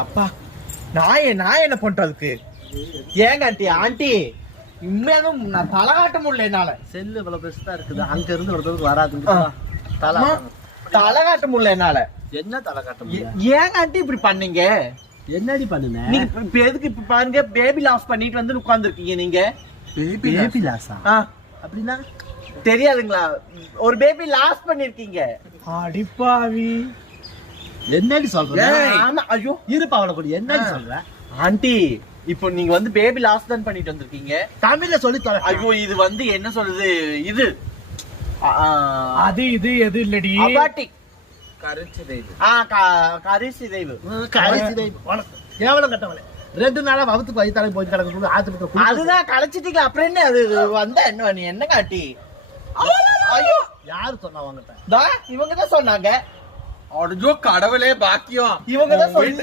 அப்பா நான் என்ன பண்றதுக்கு? ஏங்க ஆண்டி உண்மையாலும் நான் தலை காட்ட முடியல என்னால. செல்லு இவ்வளவு பெருசா இருக்குது, அங்க இருந்து ஒரு தூரத்துக்கு வராது. தலை காட்ட முடியல என்னால. என்ன தலை காட்ட முடியல? ஏங்க ஆண்டி இப்படி பண்ணீங்க? என்னடி பண்ணுன? நீங்க இப்ப எதுக்கு இப்ப பாருங்க, பேபி லாஸ் பண்ணிட்டு வந்து உட்கார்ந்துருக்கீங்க நீங்க. பேபி லாஸா? அப்படின்னா தெரியாதுங்களா? ஒரு பேபி லாஸ் பண்ணிருக்கீங்க. அடிப்பாவி, என்னடி சொல்ற? ஆமா, ஐயோ இருப்பா அவளை கூட. என்னடி சொல்ற ஆண்டி? இப்போ நீங்க வந்து பேபி லாஸ் தான் பண்ணிட்டு வந்திருக்கீங்க. தமிழ்ல சொல்லி தர. ஐயோ, இது வந்து என்ன சொல்றது, இது அது இது எது இல்லடி, அபாட்டிக் கரிசிதைவு. கரிசிதைவு. கேவலம் கட்டவளே. 2 நாளா வகுத்துக்கு வயிற்றாலே போய் கிடக்கு ஆஸ்பத்திரி. அதுதான் களைச்சிட்டீங்க. அப்புறம் என்ன அது வந்தா என்ன நீ என்ன காட்டி? ஐயோ, யாரு சொன்னா உங்ககிட்ட? இவங்க தான் சொன்னாங்க. கடவுளே பாக்கியம். இவங்க தான்